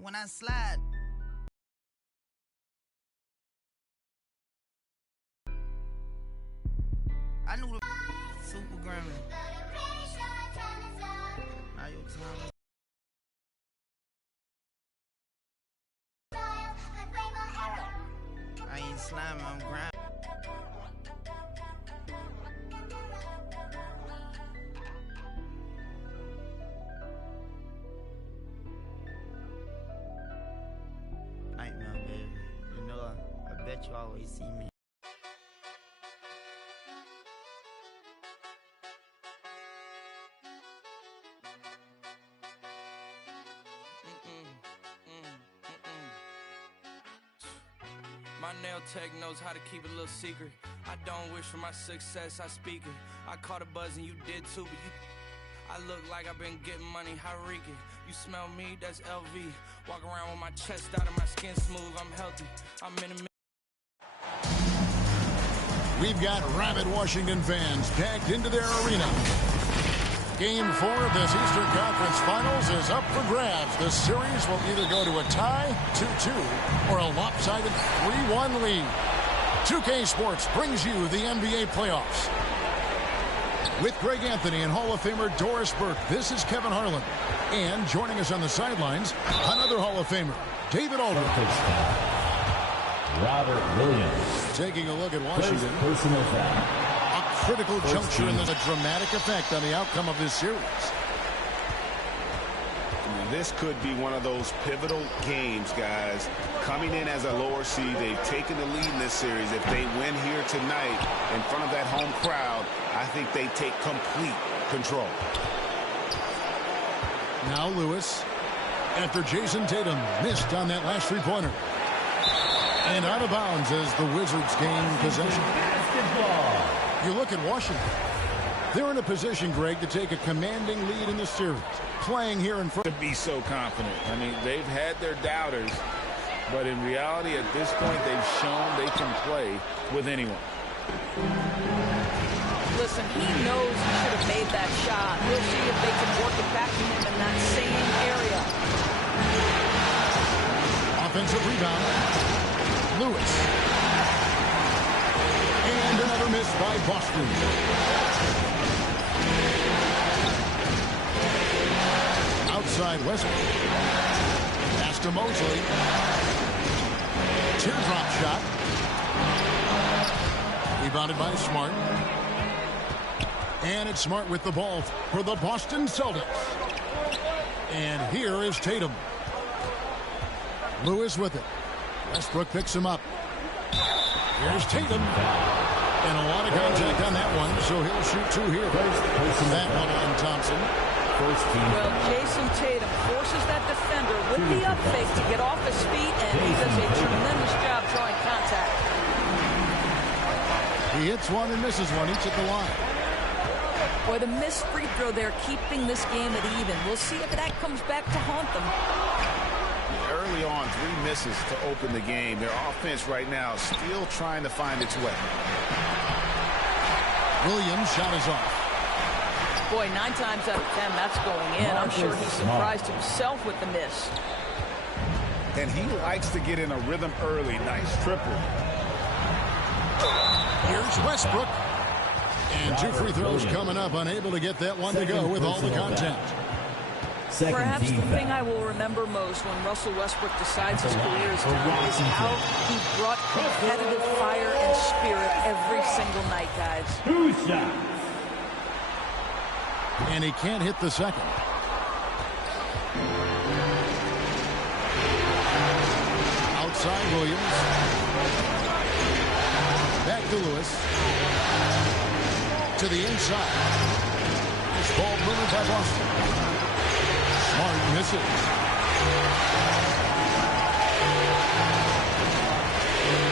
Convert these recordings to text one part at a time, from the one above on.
when I slide. I knew the Super Grammy. Now your time. I ain't sliming, I'm grinding. Nightmare, baby. You know, I bet you always see me. My nail tech knows how to keep it a little secret. I don't wish for my success, I speak it. I caught a buzz and you did too, but I look like I've been getting money, Hariki. You smell me, that's LV. Walk around with my chest out and my skin smooth, I'm healthy. I'm in a We've got rabid Washington fans packed into their arena. Game 4 of this Eastern Conference Finals is up for grabs. The series will either go to a tie, 2-2, or a lopsided 3-1 lead. 2K Sports brings you the NBA playoffs. With Greg Anthony and Hall of Famer Doris Burke, this is Kevin Harlan. And joining us on the sidelines, another Hall of Famer, David Aldridge. Robert Williams. Taking a look at Washington. Personal foul. Critical juncture, and there's a dramatic effect on the outcome of this series. This could be one of those pivotal games, guys. Coming in as a lower seed, they've taken the lead in this series. If they win here tonight in front of that home crowd, I think they take complete control. Now Lewis, after Jason Tatum missed on that last three-pointer. And out of bounds as the Wizards gain possession. Basketball. You look at Washington. They're in a position, Greg, to take a commanding lead in the series. Playing here in front. To be so confident. I mean, they've had their doubters, but in reality, at this point, they've shown they can play with anyone. Listen, he knows he should have made that shot. We'll see if they can work it back to him in that same area. Offensive rebound. Lewis. And another miss by Boston. Outside Westbrook. Pass to Mosley. Teardrop shot. Rebounded by Smart. And it's Smart with the ball for the Boston Celtics. And here is Tatum. Lewis with it. Westbrook picks him up. Here's Tatum. And a lot of contact on that one, so he'll shoot two here. That one on Thompson. Well, Jason Tatum forces that defender with the up fake to get off his feet, and he does a tremendous job drawing contact. He hits one and misses one, each at the line. Boy, the missed free throw there keeping this game at even. We'll see if that comes back to haunt them. Early on, 3 misses to open the game. Their offense right now is still trying to find its way. Williams' shot is off. Boy, 9 times out of 10, that's going in. I'm sure he surprised himself with the miss. And he likes to get in a rhythm early. Nice triple. Here's Westbrook. And 2 free throws coming up, unable to get that one to go with all the contact. Perhaps the thing I will remember most when Russell Westbrook decides his career is done is how he brought competitive fire and spirit every single night, guys. 2 shots. And he can't hit the second. Outside Williams. Back to Lewis. To the inside. This ball moved by Boston. Smart misses.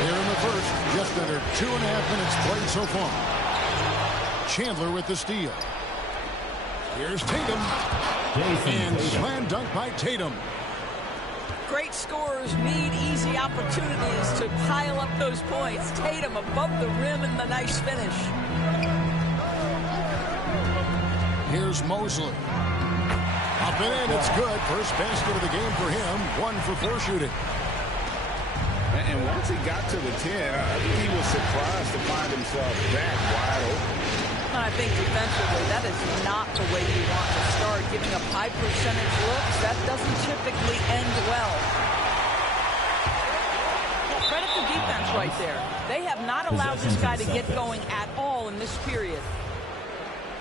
Here in the first, just under 2.5 minutes played so far. Chandler with the steal. Here's Tatum. And slam dunk by Tatum. Great scorers need easy opportunities to pile up those points. Tatum above the rim and the nice finish. Here's Mosley. Up up and in. It's good. First basket of the game for him. 1 for 4 shooting. And once he got to the 10, I think he was surprised to find himself that wide open. I think defensively, that is not the way you want to start. Giving up high percentage looks, that doesn't typically end well. Well, credit the defense right there. They have not allowed this guy to get going at all in this period.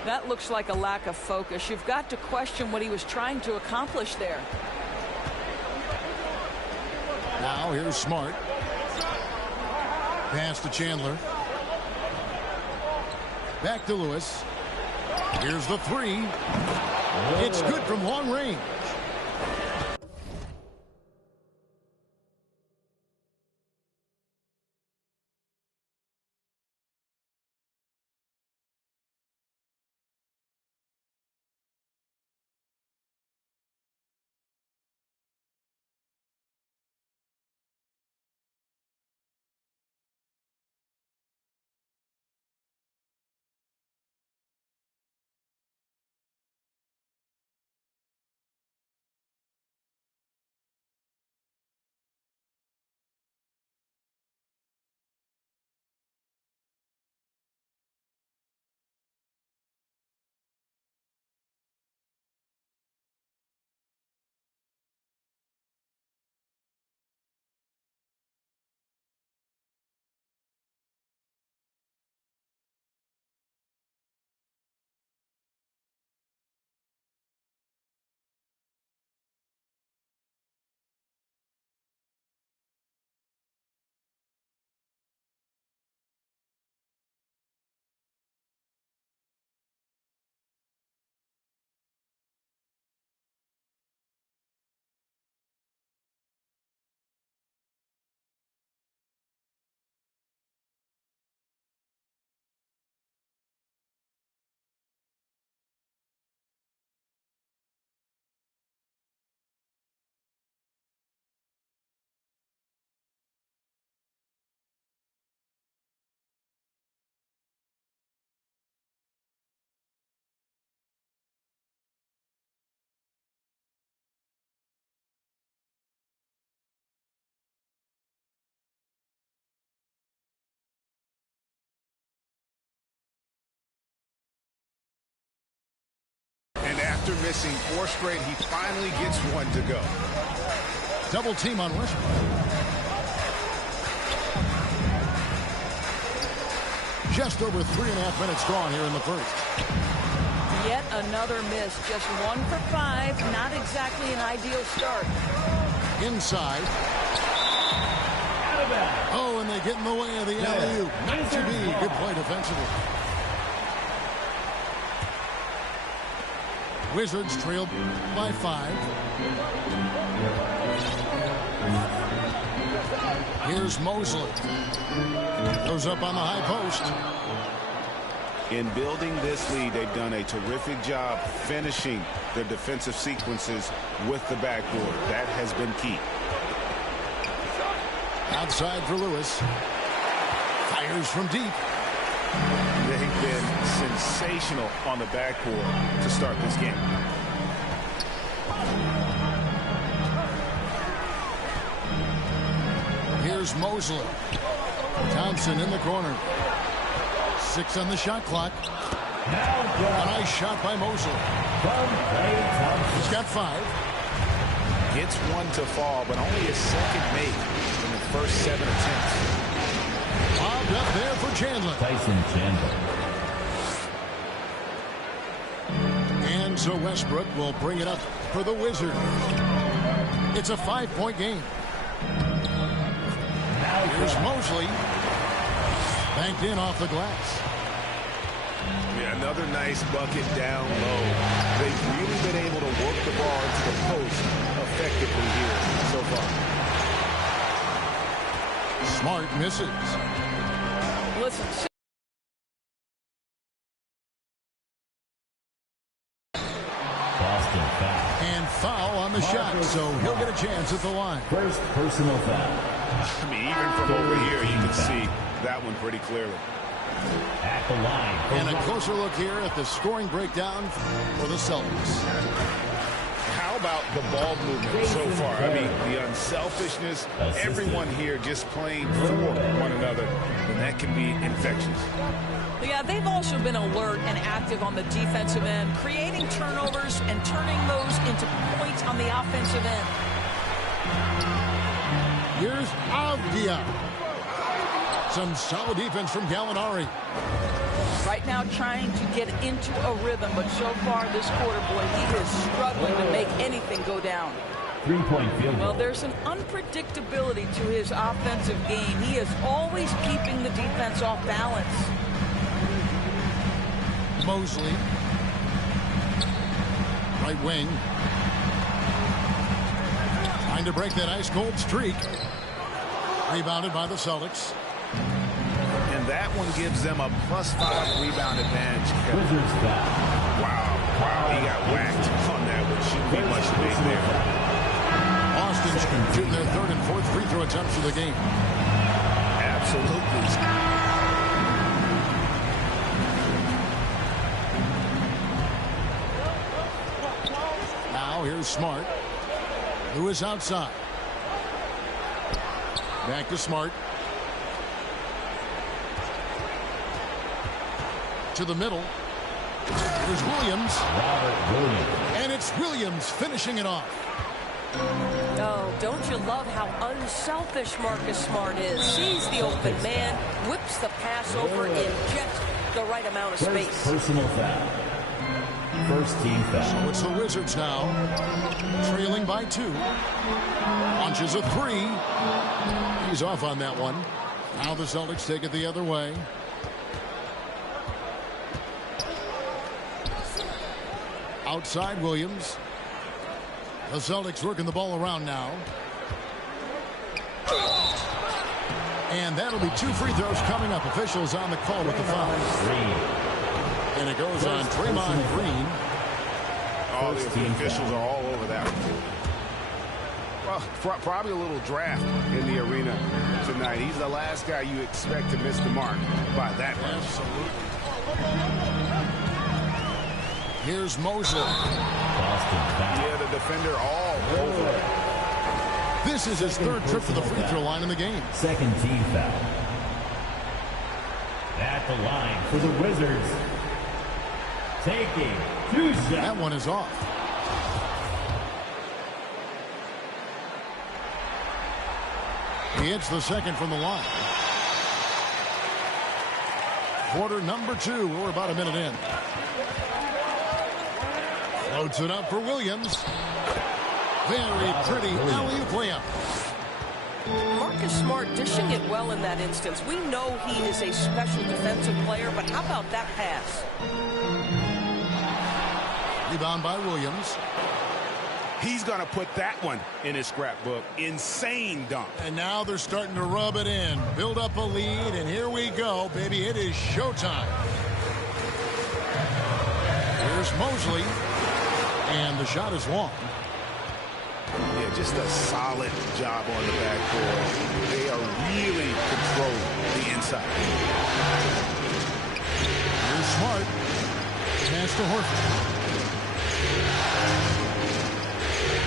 That looks like a lack of focus. You've got to question what he was trying to accomplish there. Now here's Smart. Pass to Chandler. Back to Lewis. Here's the 3. It's good from long range. After missing 4 straight, he finally gets one to go. Double team on Westbrook. Just over 3.5 minutes gone here in the first. Yet another miss. Just 1 for 5. Not exactly an ideal start. Inside. Oh, and they get in the way of the alley-oop. Not to be. Good play defensively. Wizards trailed by 5. Here's Mosley. Goes up on the high post. In building this lead, they've done a terrific job finishing their defensive sequences with the backboard. That has been key. Outside for Lewis. Fires from deep. They've been sensational on the backboard to start this game. Here's Mosley. Thompson in the corner. 6 on the shot clock. A nice shot by Mosley. He's got 5. Gets one to fall, but only his second make in the first 7 attempts. Lobbed up there for Chandler. Tyson Chandler. And so Westbrook will bring it up for the Wizards. It's a 5-point game. Here's Mosley. Banked in off the glass. Yeah, another nice bucket down low. They've really been able to work the ball into the post effectively here so far. Smart misses. Listen. Boston foul. And foul on the shot, so he'll get a chance at the line. First personal foul. I mean, even from over here, you can see that one pretty clearly. At the line. And a closer look here at the scoring breakdown for the Celtics. about the ball movement so far. I mean, the unselfishness, everyone here just playing for one another, and that can be infectious. Yeah, they've also been alert and active on the defensive end, creating turnovers and turning those into points on the offensive end. Here's Avdia. Some solid defense from Gallinari. Right now trying to get into a rhythm, but so far this quarter, boy, he is struggling to make anything go down. 3-point field goal. Well, there's an unpredictability to his offensive game. He is always keeping the defense off balance. Mosley. Right wing. Trying to break that ice-cold streak. Rebounded by the Celtics. And that one gives them a +5 rebound advantage. Wizards foul. Wow, he got whacked on that one. Shouldn't be much debate there. Boston's shooting their third and fourth free throw attempts for the game. Absolutely. Now here's Smart. Lewis outside. Back to Smart. To the middle. Here's Williams. Robert Williams. And it's Williams finishing it off. Oh, don't you love how unselfish Marcus Smart is? Sees the open man, whips the pass over in just the right amount of space. First personal foul. First team foul. So it's the Wizards now. Trailing by 2. Launches a 3. He's off on that one. Now the Celtics take it the other way. Outside Williams. The Celtics working the ball around now. And that'll be 2 free throws coming up. Officials on the call with the foul. And it goes on Draymond Green. All the officials are all over that one. Well, probably a little draft in the arena tonight. He's the last guy you expect to miss the mark by that much. Absolutely. Here's Mosley. Yeah, the defender all over. This is his third trip to the free throw line in the game. Second team foul. At the line for the Wizards. Taking 2 shots. That one is off. He hits the second from the line. Quarter number 2. We're about a minute in. Floats it up for Williams. Very pretty alley-oop layup. Marcus Smart dishing it well in that instance. We know he is a special defensive player, but how about that pass? Rebound by Williams. He's going to put that one in his scrapbook. Insane dunk. And now they're starting to rub it in. Build up a lead, and here we go, baby. It is showtime. Here's Mosley. And the shot is long. Yeah, just a solid job on the backboard. They are really controlling the inside. Here's Smart. Pass to Horford.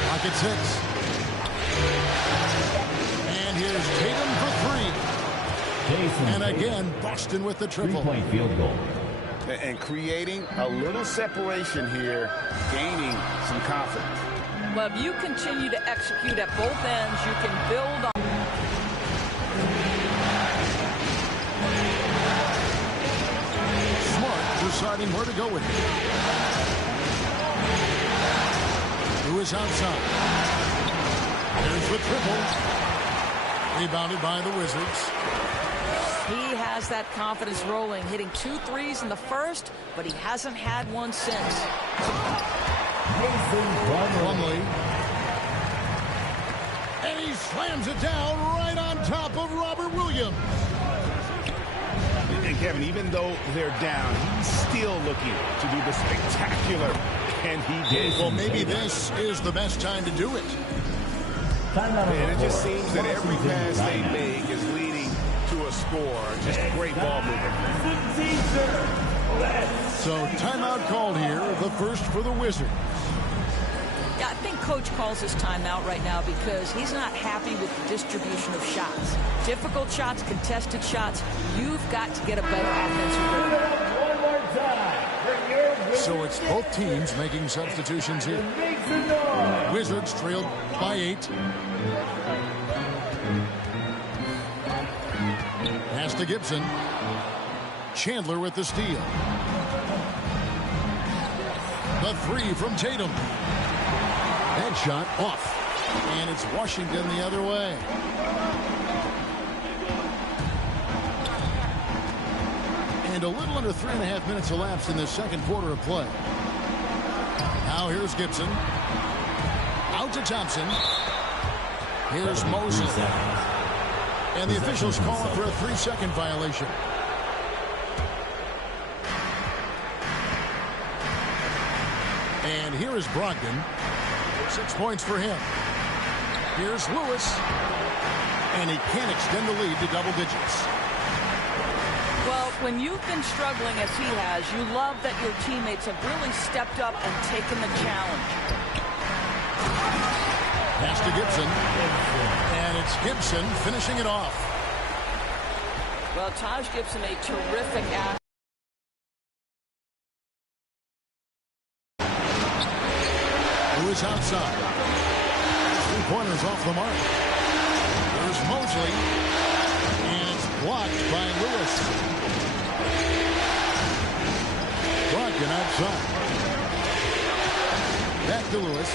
Pocket 6. And here's Tatum for 3. And again, Boston with the triple. 3-point field goal. And creating a little separation here, gaining some confidence. Well, if you continue to execute at both ends, you can build on. Smart deciding where to go with it. Lewis outside. There's the triple. Rebounded by the Wizards. He has that confidence rolling, hitting 2 threes in the first, but he hasn't had one since. Plumlee. And he slams it down right on top of Robert Williams. And Kevin, even though they're down, he's still looking to do the spectacular, and he did. Well, maybe this is the best time to do it. And it just seems that every pass they make is leading to a score. Just great ball movement. So timeout called here, the first for the Wizards. Yeah, think Coach calls his timeout right now because he's not happy with the distribution of shots. Difficult shots, contested shots. You've got to get a better offensive rhythm. So it's both teams making substitutions here. Wizards trailed by 8. Pass to Gibson. Chandler with the steal. The 3 from Tatum. That shot off. And it's Washington the other way. And a little under 3.5 minutes elapsed in the second quarter of play. Now here's Gibson. Out to Thompson. Here's Mosley. And the officials call for a 3-second violation. And here is Brogdon. 6 points for him. Here's Lewis. And he can't extend the lead to double digits. Well, when you've been struggling as he has, you love that your teammates have really stepped up and taken the challenge. Pass to Gibson. And it's Gibson finishing it off. Well, Taj Gibson, a terrific athlete. Lewis outside. 3-pointers off the mark. There's Mosley. And it's blocked by Lewis. Brogdon outside. Back to Lewis.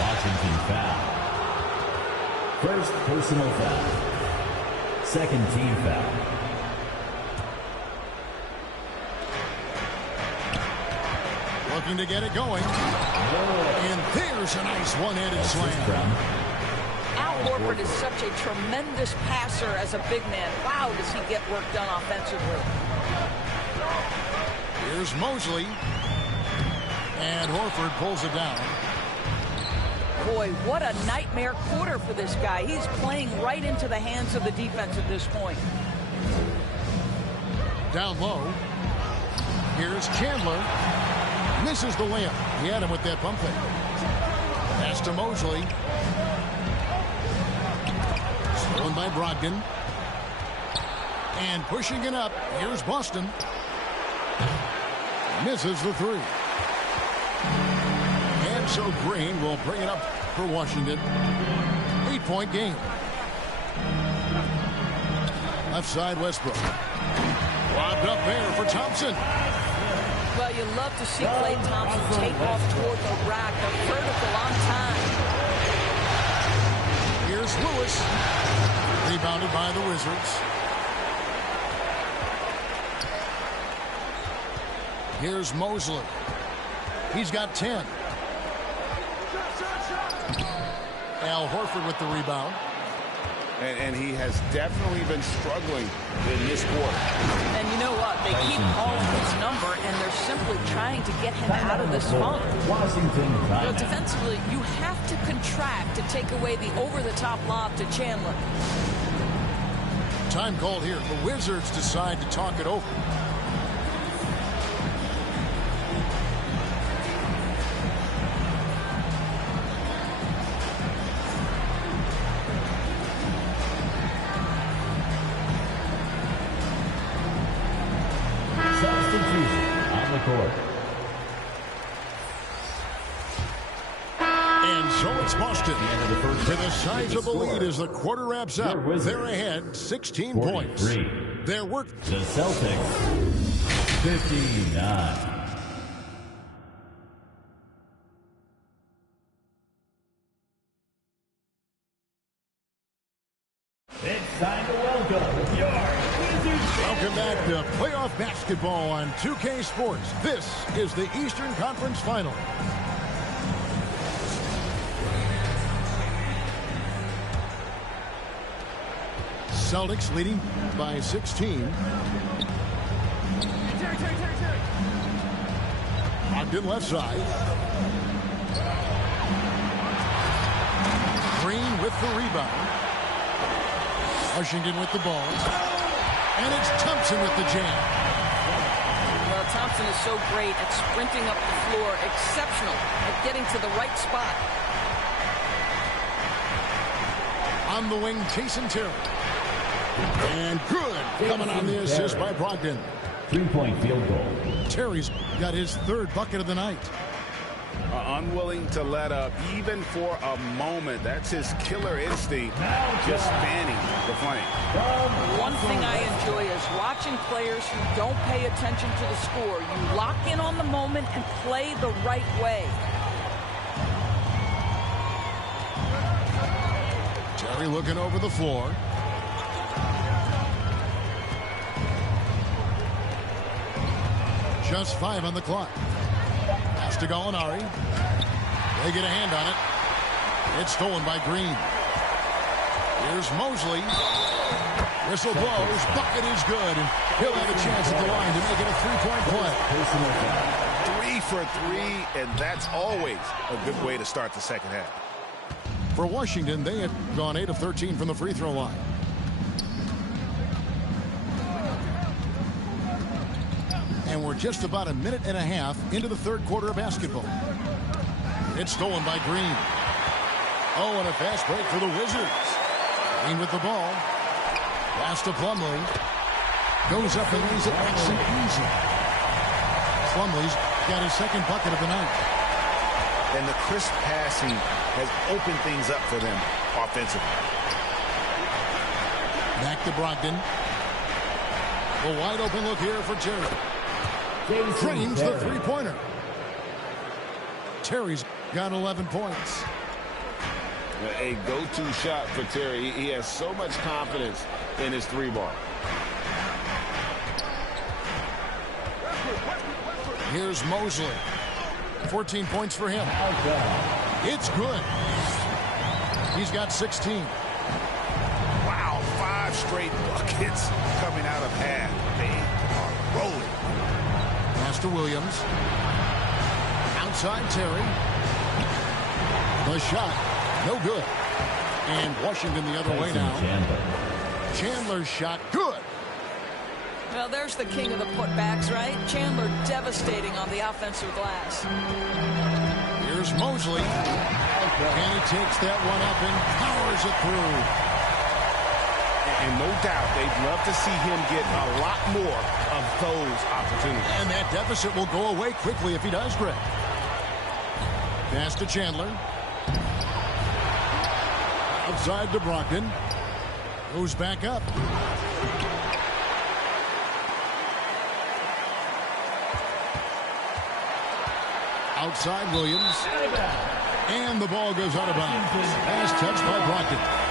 Washington foul. First personal foul. Second team foul. Looking to get it going. And there's a nice one-handed slam. Al Horford is such a tremendous passer as a big man. Wow, does he get work done offensively. Here's Mosley. And Horford pulls it down. Boy, what a nightmare quarter for this guy. He's playing right into the hands of the defense at this point. Down low. Here's Chandler. Misses the layup. He had him with that pump fake. Pass to Mosley. Stolen by Brogdon. And pushing it up. Here's Boston. Misses the 3. And so Green will bring it up for Washington. 8-point game. Left side Westbrook. Lobbed up there for Thompson. Well, you love to see Klay Thompson take off toward the rack, the vertical on time. Here's Lewis. Rebounded by the Wizards. Here's Mosley. He's got 10. Al Horford with the rebound. And he has definitely been struggling in this quarter. And you know what? They keep calling his number, and they're simply trying to get him out of this funk. Washington. Defensively, you have to contract to take away the over-the-top lob to Chandler. Time called here. The Wizards decide to talk it over. And so it's Boston. To the size of the lead as the quarter wraps up. They're ahead 16 points. Their work. The Celtics 59. It's time to welcome your Wizards. Welcome back to playoff basketball on 2K Sports. This is the Eastern Conference Final. Celtics leading by 16. Brogdon left side. Green with the rebound. Washington with the ball. And it's Thompson with the jam. Well, Thompson Thompson is so great at sprinting up the floor, exceptional at getting to the right spot. On the wing, Jason Terry. And good. Coming on the assist by Brogdon. 3-point field goal. Terry's got his third bucket of the night. Unwilling to let up even for a moment. That's his killer instinct, just spanning the flank. One thing I enjoy is watching players who don't pay attention to the score. You lock in on the moment and play the right way. Terry looking over the floor. Just 5 on the clock. Pass to Gallinari. They get a hand on it. It's stolen by Green. Here's Mosley. Whistle blows. Bucket is good. And he'll have a chance at the line to make it a 3-point play. 3 for 3, and that's always a good way to start the second half. For Washington, they have gone 8 of 13 from the free throw line. And we're just about a minute and a half into the third quarter of basketball. It's stolen by Green. Oh, and a fast break for the Wizards. Green with the ball. Pass to Plumlee. Goes up and lays it nice and easy. Plumlee's got his second bucket of the night. And the crisp passing has opened things up for them offensively. Back to Brogdon. A wide open look here for Terry. Frames the three-pointer. Terry's got 11 points. A go-to shot for Terry. He has so much confidence in his three-ball. Here's Mosley. 14 points for him. It's good. He's got 16. Wow, 5 straight buckets coming out of half. They are rolling. Pass to Williams. Outside Terry. The shot, no good. And Washington the other way now. Chandler's shot, good. Well, there's the king of the putbacks, right? Chandler devastating on the offensive glass. Here's Mosley. And he takes that one up and powers it through. And no doubt, they'd love to see him get a lot more of those opportunities. And that deficit will go away quickly if he does, Greg. Pass to Chandler. Outside to Brogdon. Goes back up. Outside Williams. And the ball goes out of bounds. Pass touched by Brogdon.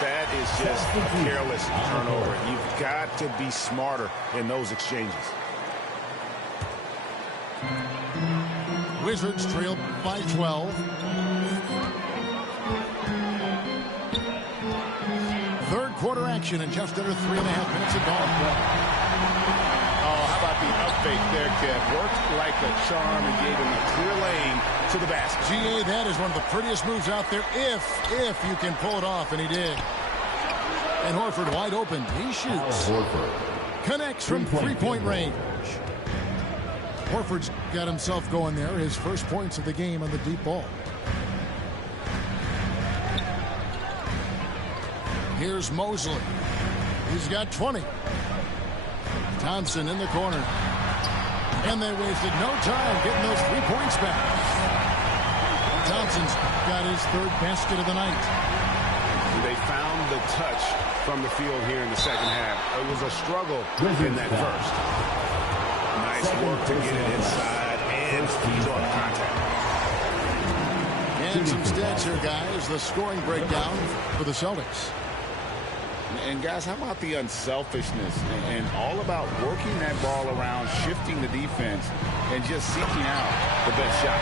That is just a careless turnover. You've got to be smarter in those exchanges. Wizards trail by 12. Third quarter action in just under 3.5 minutes of ball play. Oh, how about the up fake there, Kev? Worked like a charm and gave him a clear lane to the basket. GA, that is one of the prettiest moves out there if you can pull it off, and he did. And Horford wide open. He shoots. Connects from three-point range. Horford's got himself going there. His first points of the game on the deep ball. Here's Mosley. He's got 20. Thompson in the corner. And they wasted no time getting those 3 points back. Thompson's got his third basket of the night. They found the touch from the field here in the second half. It was a struggle in that first. Nice work to get it inside and draw contact. And some stats here, guys. The scoring breakdown for the Celtics. And guys, how about the unselfishness and all about working that ball around, shifting the defense, and just seeking out the best shot.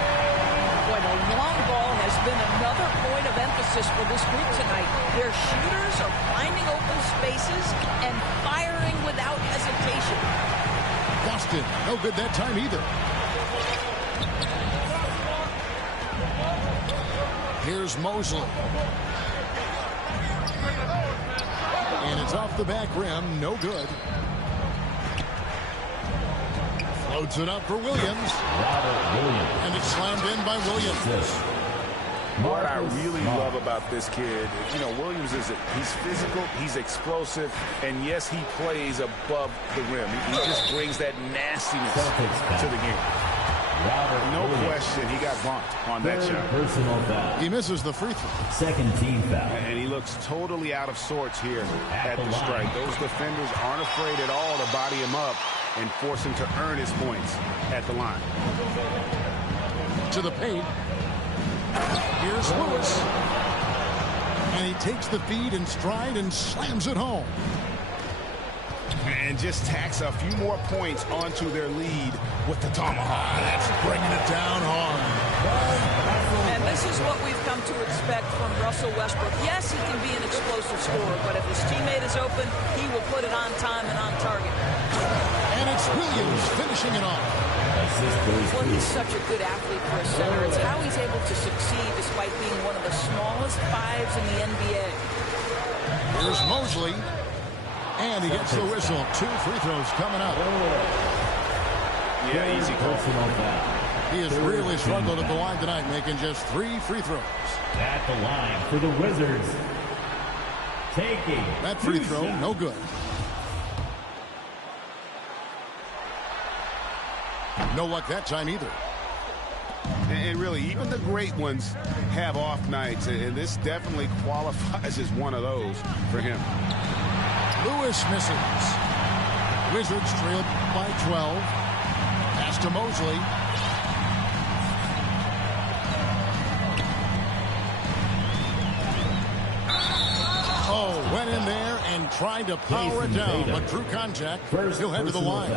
Boy, the long ball has been another point of emphasis for this group tonight. Their shooters are finding open spaces and firing without hesitation. Boston, no good that time either. Here's Mosley. And it's off the back rim, no good. Loads it up for Williams. Robert Williams. And it's slammed in by Williams. What I really love about this kid, Williams he's physical, he's explosive, and yes, he plays above the rim. He just brings that nastiness to the game. No question, he got bumped on that shot. Personal foul. He misses the free throw. Second team foul. And he looks totally out of sorts here at the strike. Those defenders aren't afraid at all to body him up and force him to earn his points at the line. To the paint. Here's Lewis. And he takes the feed in stride and slams it home. And just tacks a few more points onto their lead with the tomahawk. That's bringing it down hard. And this is what we've come to expect from Russell Westbrook. Yes, he can be an explosive scorer, but if his teammate is open, he will put it on time and on target. And it's Williams finishing it off. Well, he's such a good athlete for a center. It's how he's able to succeed despite being one of the smallest fives in the NBA. Here's Mosley. And he gets the whistle. 2 free throws coming up. Yeah, easy call. He has really struggled at the line tonight, making just 3 free throws. At the line for the Wizards. Taking that free throw, no good. No luck that time either. And really, even the great ones have off nights, and this definitely qualifies as one of those for him. Lewis misses. Wizards trail by 12. Pass to Mosley. Oh, went in there and tried to power it down, but through contact, he'll head to the line.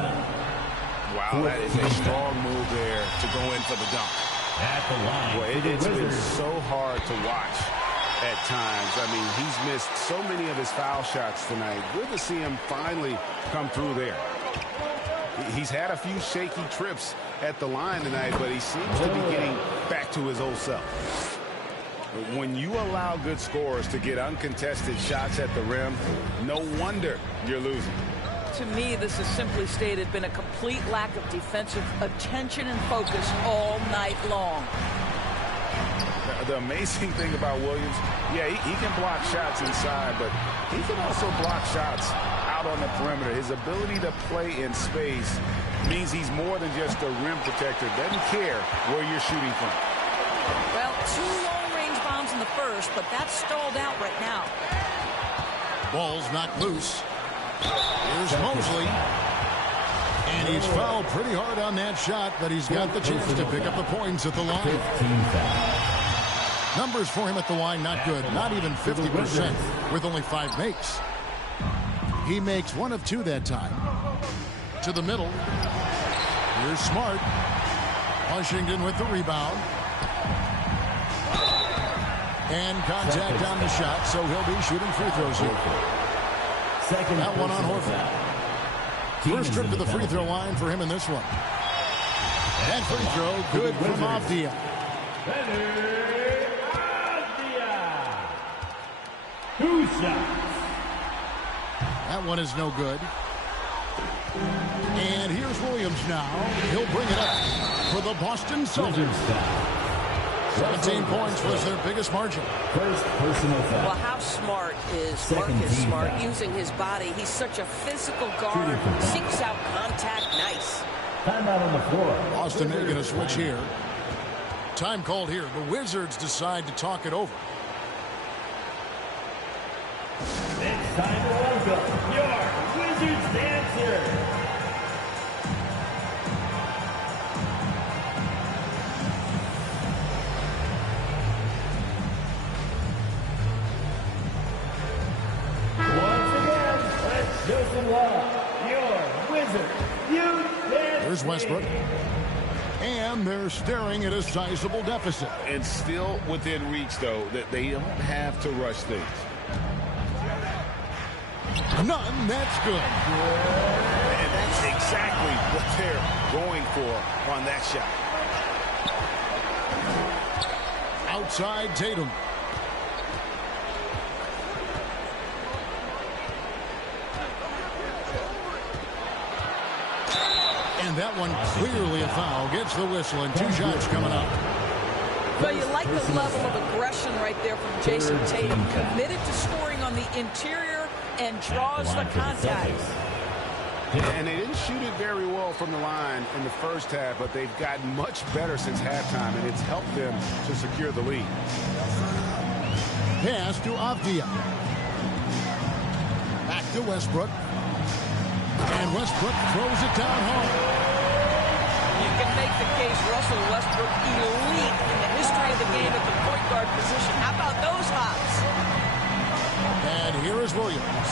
Wow, that is a strong move there to go in for the dunk. At the line. Well, it's been so hard to watch at times. I mean, he's missed so many of his foul shots tonight. Good to see him finally come through there. He's had a few shaky trips at the line tonight, but he seems to be getting back to his old self. When you allow good scorers to get uncontested shots at the rim, no wonder you're losing. To me, this has simply stated been a complete lack of defensive attention and focus all night long. The amazing thing about Williams, yeah, he can block shots inside, but he can also block shots out on the perimeter. His ability to play in space means he's more than just a rim protector. Doesn't care where you're shooting from. Well, 2 long-range bombs in the first, but that's stalled out right now. Ball's knocked loose. Here's Mosley. And he's fouled pretty hard on that shot, but he's got the chance to pick up the points at the line. Numbers for him at the line, not good. Not even 50% with only 5 makes. He makes 1 of 2 that time. To the middle. Here's Smart. Washington with the rebound. And contact on the shot, so he'll be shooting free throws here. That one on Horford. First trip to the free throw line for him in this one. That free throw, good from Avdia. Two shots. That one is no good. And here's Williams now. He'll bring it up for the Boston Celtics. 17 points was their biggest margin. First personal foul. Well, how smart is Marcus Smart using his body? He's such a physical guard, seeks out contact, nice. Timeout on the floor. Boston making a switch here. Time called here. The Wizards decide to talk it over. It's time to welcome your Wizards dancer. Show some love. Your Wizard. Here's Westbrook. And they're staring at a sizable deficit. And still within reach, though, that they don't have to rush things. None, that's good. And that's exactly what they're going for on that shot. Outside Tatum. And that That one clearly a foul. Gets the whistle and 2 shots coming up. Well, you like the level of aggression right there from Jason Tatum. Committed to scoring on the interior and draws the contact. And they didn't shoot it very well from the line in the first half, but they've gotten much better since halftime, and it's helped them to secure the lead. Pass to Avdia. Back to Westbrook. And Westbrook throws it down home. You can make the case Russell Westbrook elite in the history of the game at the point guard position. How about those hops? And here is Williams.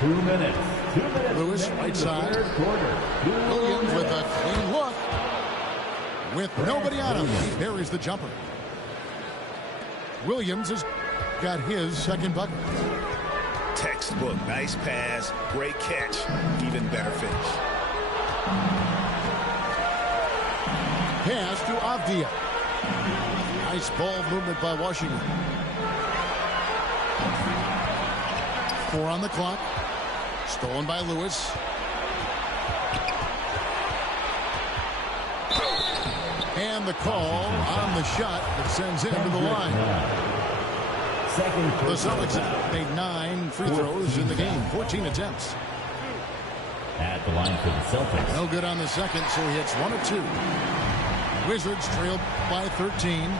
2 minutes. 2 minutes. Lewis, right side. Third quarter. Williams with a clean look. With nobody on him, he buries the jumper. Williams has got his second bucket. Textbook, nice pass, great catch, even better finish. Pass to Avdia. Nice ball movement by Washington. 4 on the clock. Stolen by Lewis. And the call on the shot that sends him to the line. The Celtics have made 9 free throws in the game. 14 attempts. At the line for the Celtics. No good on the second, so he hits 1 of 2. Wizards trail by 13.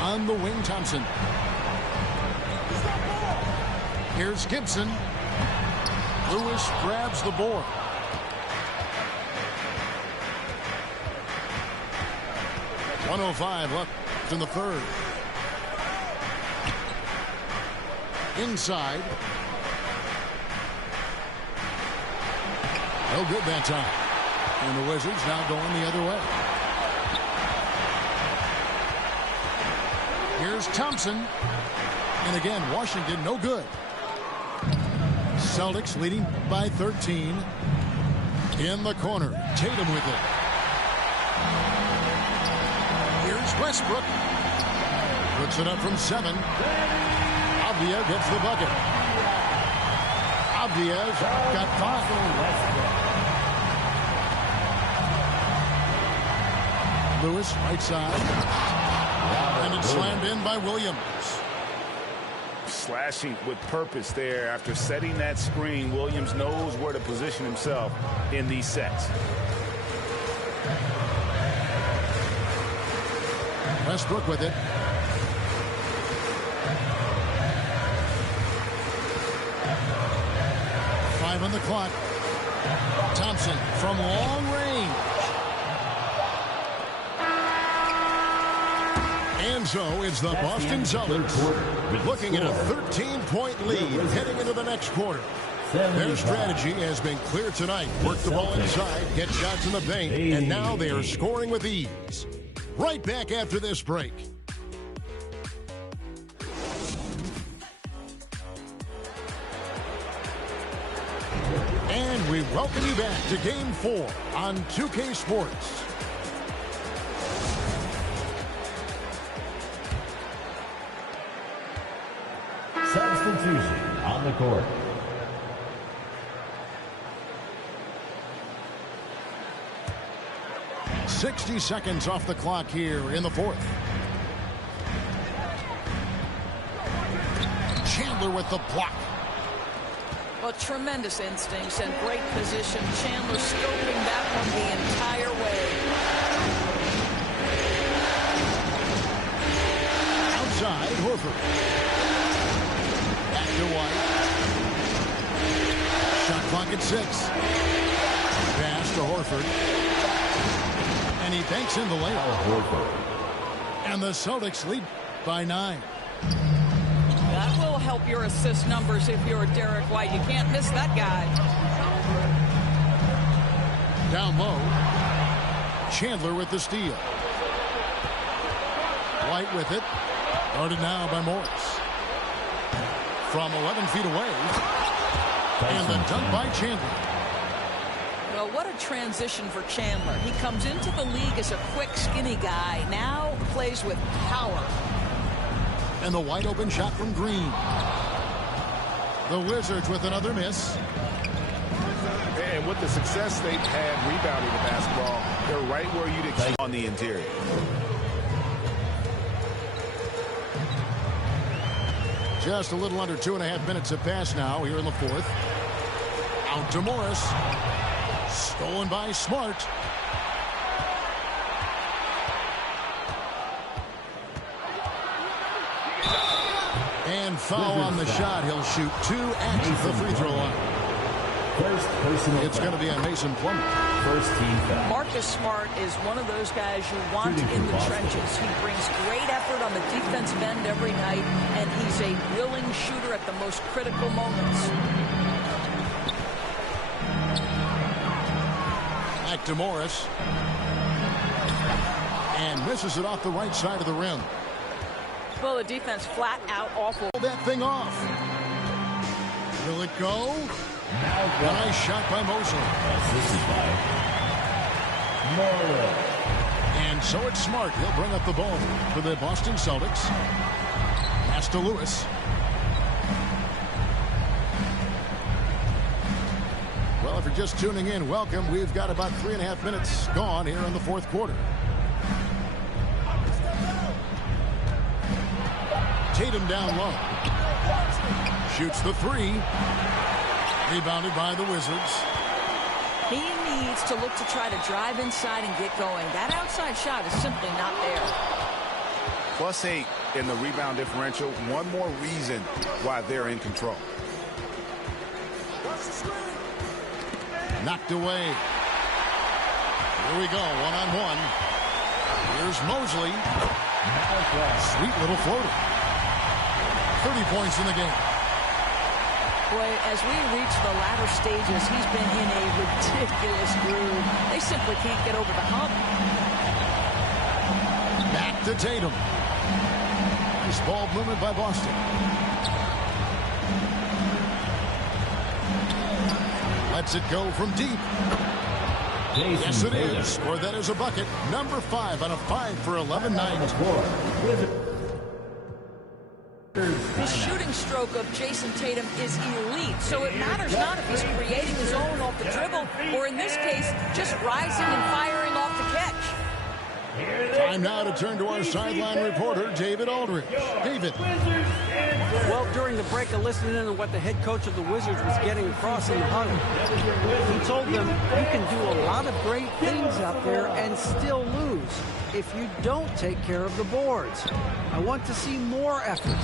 On the wing, Thompson. Here's Gibson. Lewis grabs the board. .105 left in the third. Inside. No good that time. And the Wizards now going the other way. Here's Thompson. And again, Washington no good. Celtics leading by 13. In the corner. Tatum with it. Here's Westbrook. Puts it up from 7. Avdia gets the bucket. Avdia's got 5. Lewis, right side. And it's slammed in by Williams. Slashing with purpose there. After setting that screen, Williams knows where to position himself in these sets. Westbrook with it. On the clock. Thompson from long range. And so it's the Boston Celtics looking at a 13-point lead heading into the next quarter. Their strategy has been clear tonight. Work the ball inside, get shots in the paint, and now they are scoring with ease. Right back after this break. And we welcome you back to Game 4 on 2K Sports. Substitution on the court. .60 seconds off the clock here in the fourth. Chandler with the block. Well, tremendous instincts and great position. Chandler scoping that one the entire way. Outside, Horford. Back to White. Shot clock at 6. Pass to Horford. And he banks in the layup. And the Celtics lead by 9. That will help your assist numbers if you're Derek White. You can't miss that guy. Down low. Chandler with the steal. White with it. Guarded now by Morris. From 11 feet away. And the dunk by Chandler. Well, what a transition for Chandler. He comes into the league as a quick, skinny guy. Now plays with power. And the wide open shot from Green. The Wizards with another miss. And with the success they've had rebounding the basketball, they're right where you'd expect on the interior. Just a little under 2.5 minutes have passed now here in the fourth. Out to Morris. Stolen by Smart. And foul on the shot. He'll shoot 2 at the free throw line. First personal It's going to be on Mason Plumlee. First team foul. Marcus Smart is one of those guys you want in the trenches. He brings great effort on the defensive end every night, and he's a willing shooter at the most critical moments. Back to Morris. And misses it off the right side of the rim. Well, the defense flat out awful. Pull that thing off. Will it go? Nice shot by Mosley. Assisted by Morris. And so it's Smart. He'll bring up the ball for the Boston Celtics. Pass to Lewis. Well, if you're just tuning in, welcome. We've got about 3.5 minutes gone here in the fourth quarter. Tatum down low. Shoots the three. Rebounded by the Wizards. He needs to look to try to drive inside and get going. That outside shot is simply not there. +8 in the rebound differential. One more reason why they're in control. Knocked away. Here we go, one-on-one. Here's Mosley. Sweet little floater. 30 points in the game. Boy, as we reach the latter stages, he's been in a ridiculous groove. They simply can't get over the hump. Back to Tatum. Nice ball movement by Boston. Lets it go from deep. Yes, it is. Or that is a bucket. Number 5 on a 5 for 11 night. The shooting stroke of Jason Tatum is elite, so it matters not if he's creating his own off the dribble, or in this case, just rising and firing off the catch. Time now to turn to our sideline reporter, David Aldridge. David. Well, during the break, I listened in to what the head coach of the Wizards was getting across in the huddle. He told them, you can do a lot of great things out there and still lose if you don't take care of the boards. I want to see more effort,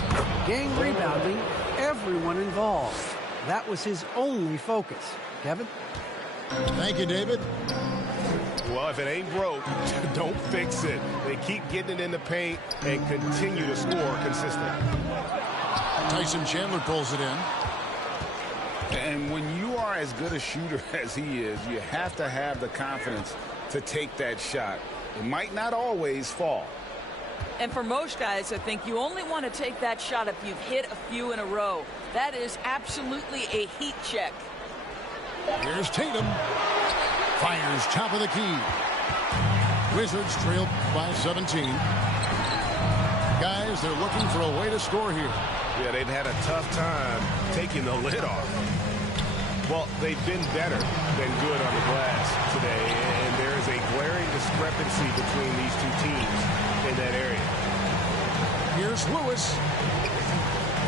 game rebounding, everyone involved. That was his only focus. Kevin? Thank you, David. Well, if it ain't broke, don't fix it. They keep getting it in the paint and continue to score consistently. Tyson Chandler pulls it in. And when you are as good a shooter as he is, you have to have the confidence to take that shot. It might not always fall. And for most guys, I think you only want to take that shot if you've hit a few in a row. That is absolutely a heat check. Here's Tatum. Fires top of the key. Wizards trail by 17. Guys, they're looking for a way to score here. Yeah, they've had a tough time taking the lid off. Well, they've been better than good on the glass today, and there is a glaring discrepancy between these two teams in that area. Here's Lewis.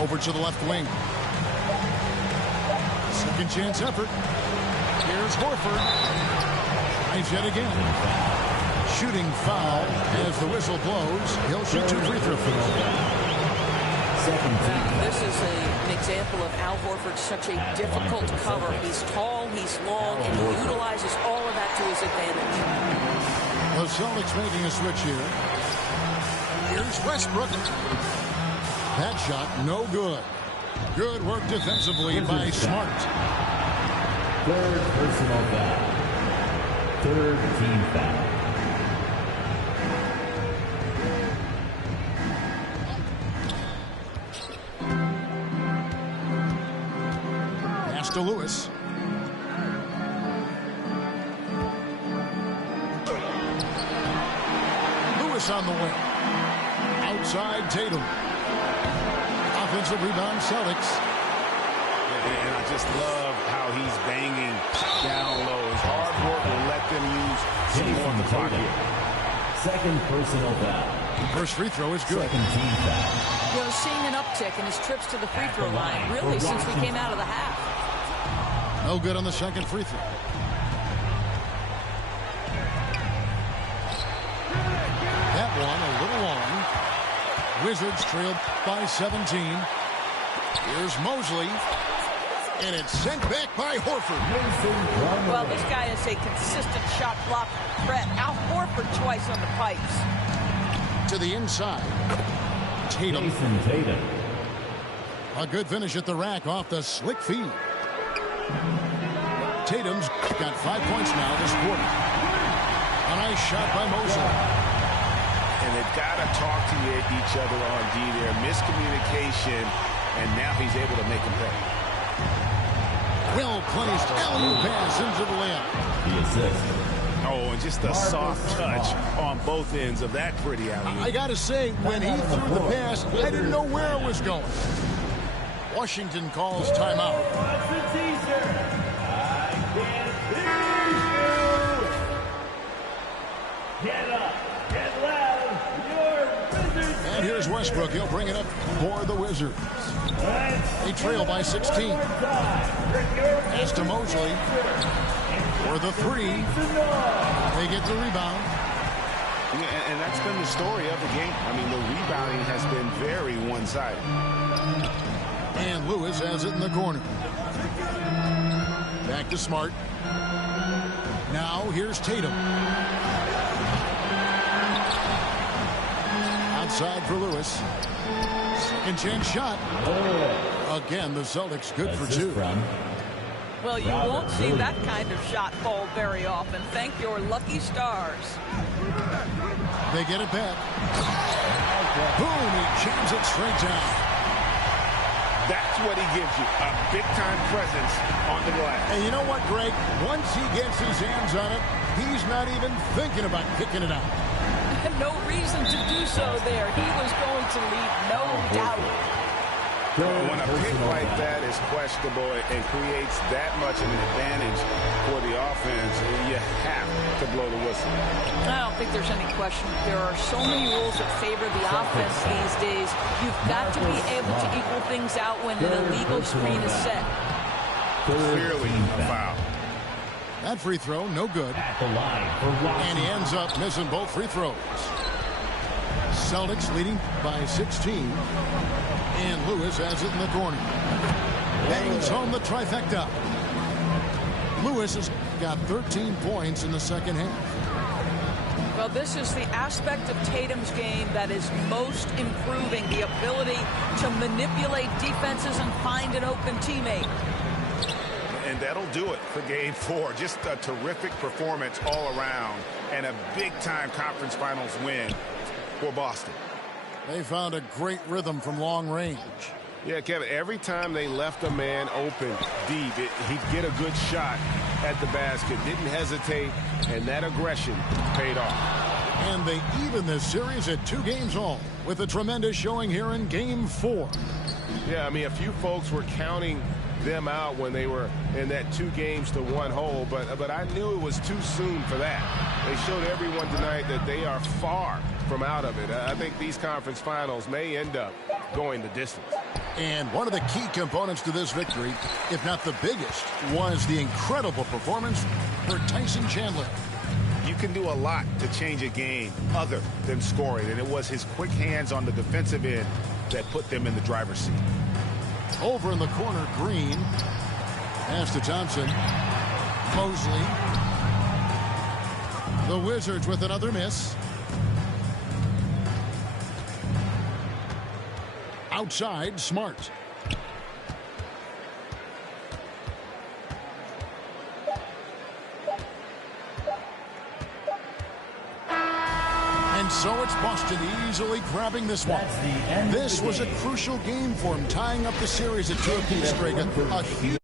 Over to the left wing. Second chance effort. Here's Horford. Tries yet again. Shooting foul as the whistle blows. He'll shoot 2 free throws. This is an example of Al Horford, such a difficult cover. He's tall, he's long, and he utilizes all of that to his advantage. The Celtics making a switch here. Here's Westbrook. That shot, no good. Good work defensively by Smart. Third personal foul. Third team foul. Pass to Lewis. Lewis on the wing. Outside Tatum. Offensive rebound Celtics. Yeah, and I just love how he's banging down low. His hard work will let them use some more of the clock here. Second personal foul. First free throw is good. Second team foul. You know, seeing an uptick in his trips to the free throw line, really, since we came out of the half. No good on the second free throw. That one a little long. Wizards trailed by 17. Here's Mosley. And it's sent back by Horford. Well, this guy is a consistent shot block threat. Al Horford twice on the pipes. To the inside. Tatum. Jason Tatum. A good finish at the rack off the slick feed. Tatum's got 5 points now this quarter. A nice shot by Mosley. And they've got to talk to each other on D there. Miscommunication, and now he's able to make them pay. Well-placed alley-oop pass into the layup. The assist. Oh, and just a soft touch on both ends of that pretty alley-oop. I got to say, when he threw the pass, I didn't know where it was going. Washington calls timeout. Get up, get loud, your Wizards. And here's Westbrook. He'll bring it up for the Wizards. They trail by 16. Pass to Mosley for the three. They get the rebound. Yeah, and that's been the story of the game. I mean, the rebounding has been very one-sided. And Lewis has it in the corner. Back to Smart. Now here's Tatum. Outside for Lewis. Second chance shot. Again, the Celtics good for two. Well, you won't see that kind of shot fall very often. Thank your lucky stars. They get it back. Boom, he jams it straight down. That's what he gives you, a big-time presence on the glass. And you know what, Greg? Once he gets his hands on it, he's not even thinking about kicking it out. No reason to do so there. He was going to leave no doubt. When a pick like that is questionable and creates that much of an advantage for the offense, you have to blow the whistle. I don't think there's any question. There are so many rules that favor the offense these days. You've got to be able to equal things out when an illegal screen is set. Clearly a foul. That free throw, no good. And he ends up missing both free throws. Celtics leading by 16. And Lewis has it in the corner. Bangs home the trifecta. Lewis has got 13 points in the second half. Well, this is the aspect of Tatum's game that is most improving, the ability to manipulate defenses and find an open teammate. And that'll do it for Game 4. Just a terrific performance all around and a big-time conference finals win for Boston. They found a great rhythm from long range. Yeah, Kevin, every time they left a man open deep, he'd get a good shot at the basket. Didn't hesitate, and that aggression paid off. And they even this series at 2 games all with a tremendous showing here in Game 4. Yeah, I mean, a few folks were counting them out when they were in that 2-1 hole, but I knew it was too soon for that. They showed everyone tonight that they are far from out of it. I think these conference finals may end up going the distance. And one of the key components to this victory, if not the biggest, was the incredible performance for Tyson Chandler. You can do a lot to change a game other than scoring, and it was his quick hands on the defensive end that put them in the driver's seat. Over in the corner, Green. Pass to Thompson. Mosley. The Wizards with another miss. Outside, Smart. And so it's Boston easily grabbing this one. This was a crucial game for him, tying up the series at 2 apiece, Greg. A huge